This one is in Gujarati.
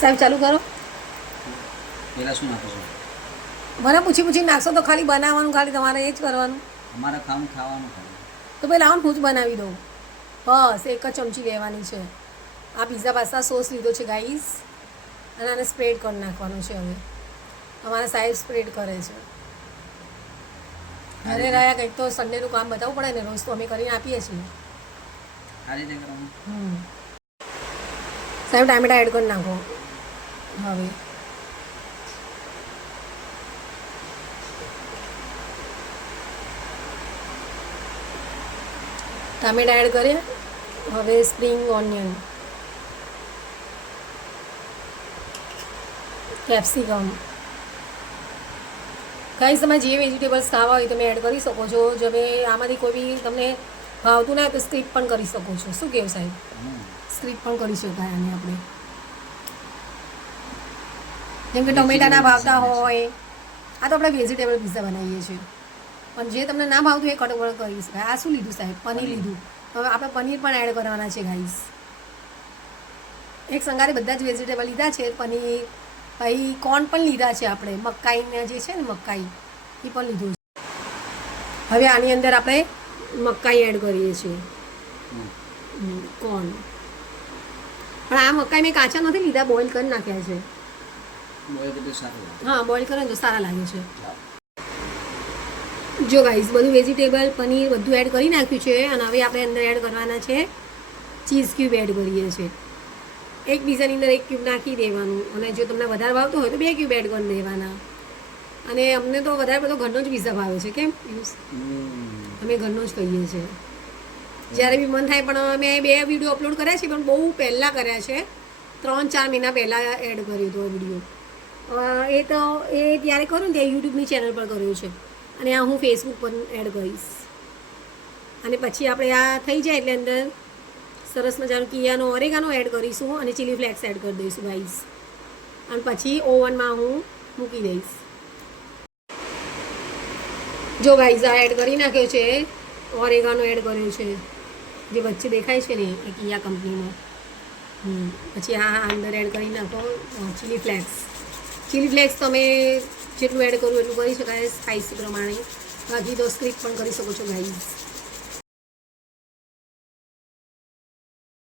સાહેબ ચાલુ કરો. પહેલાં શું નાખો છો? મને પૂછી નાખશો તો ખાલી બનાવવાનું, ખાલી તમારે એ જ કરવાનું. અમારે ખાવાનું ખાવાનું. તો ભાઈ લાવો હું જ બનાવી દઉં. બસ એક જ ચમચી લેવાની છે. આ પિઝા પાસ્તા સોસ લીધો છે ગાઈસ, અને આને સ્પ્રેડ કરી નાખવાનું છે. હવે અમારા સાહેબ સ્પ્રેડ કરે છે. ઘરે રહ્યા કંઈક તો સન્ડેનું કામ બતાવવું પડે ને, રોજ તો અમે કરીને આપીએ છીએ. આ રીતે કરવાનું. સાહેબ ટામેટા એડ કરી નાખો. હવે ટામેટા એડ કરીએ. હવે સ્પ્રિંગ ઓનિયન, કેપ્સિકમ. ગાઈસ તમે જે વેજીટેબલ્સ ખાવા હોય તમે એડ કરી શકો છો. જો હવે આમાંથી કોઈ બી તમને ભાવતું ના તો સ્કીપ પણ કરી શકો છો. શું કહેવું સાહેબ? સ્કીપ પણ કરી શકાય આને આપણે. જેમ કે ટમેટા ના ભાવતા હોય, આ તો આપણે વેજીટેબલ પિઝા બનાવીએ છીએ, પણ જે તમને ના ભાવતું એ કટોકટ કરી શકાય. આ શું લીધું સાહેબ? પનીર લીધું. હવે આપણે પનીર પણ એડ કરવાના છે ગાઈસ. એક સંગારે બધા જ વેજીટેબલ લીધા છે. પનીર, પછી કોર્ન પણ લીધા છે આપણે. મકાઈને જે છે ને મકાઈ, એ પણ લીધું છે. હવે આની અંદર આપણે મકાઈ એડ કરીએ છીએ, કોર્ન. પણ આ મકાઈ મેં કાચા નથી લીધા, બોઇલ કરી નાખ્યા છે. હા, બોઇલ કરે ને તો સારા લાગે છે. જો ગાઈસ બધું વેજીટેબલ, પનીર બધું એડ કરી નાખ્યું છે. અને હવે આપણે અંદર એડ કરવાના છે ચીઝ ક્યુબ એડ કરીએ છીએ. એક પીઝાની અંદર એક ક્યુબ નાખી દેવાનું, અને જો તમને વધારે ભાવતું હોય તો 2 ક્યુબ એડ કરી દેવાના. અને અમને તો વધારે પડતો ઘરનો જ પીઝા ભાવે છે. કેમ? અમે ઘરનો જ કહીએ છીએ જ્યારે બી મન થાય. પણ અમે 2 વિડીયો અપલોડ કર્યા છે, પણ બહુ પહેલાં કર્યા છે. 3-4 મહિના પહેલાં એડ કર્યું હતો વિડીયો. એ તો એ ત્યારે કરું ને ત્યાં યુટ્યુબની ચેનલ પર કર્યું છે, અને આ હું ફેસબુક પર એડ કરીશ. અને પછી આપણે આ થઈ જાય એટલે અંદર સરસ મજાનું કિયાનો ઓરેગાનો એડ કરીશું, અને ચીલી ફ્લેક્સ એડ કરી દઈશું ગાઈસ. અને પછી ઓવનમાં હું મૂકી દઈશ. જો ગાઈસ આ એડ કરી નાખ્યો છે, ઓરેગાનો એડ કર્યો છે, જે વચ્ચે દેખાય છે ને એ કિયા કંપનીનો. પછી આ અંદર એડ કરી નાખો ચીલી ફ્લેક્સ. ચીલી ફ્લેક્સ તમે જેટલું એડ કરવું એટલું કરી શકાય સ્પાઇસી પ્રમાણે. બાકી તો સ્ક્રીપ પણ કરી શકો છો ગાઈસ.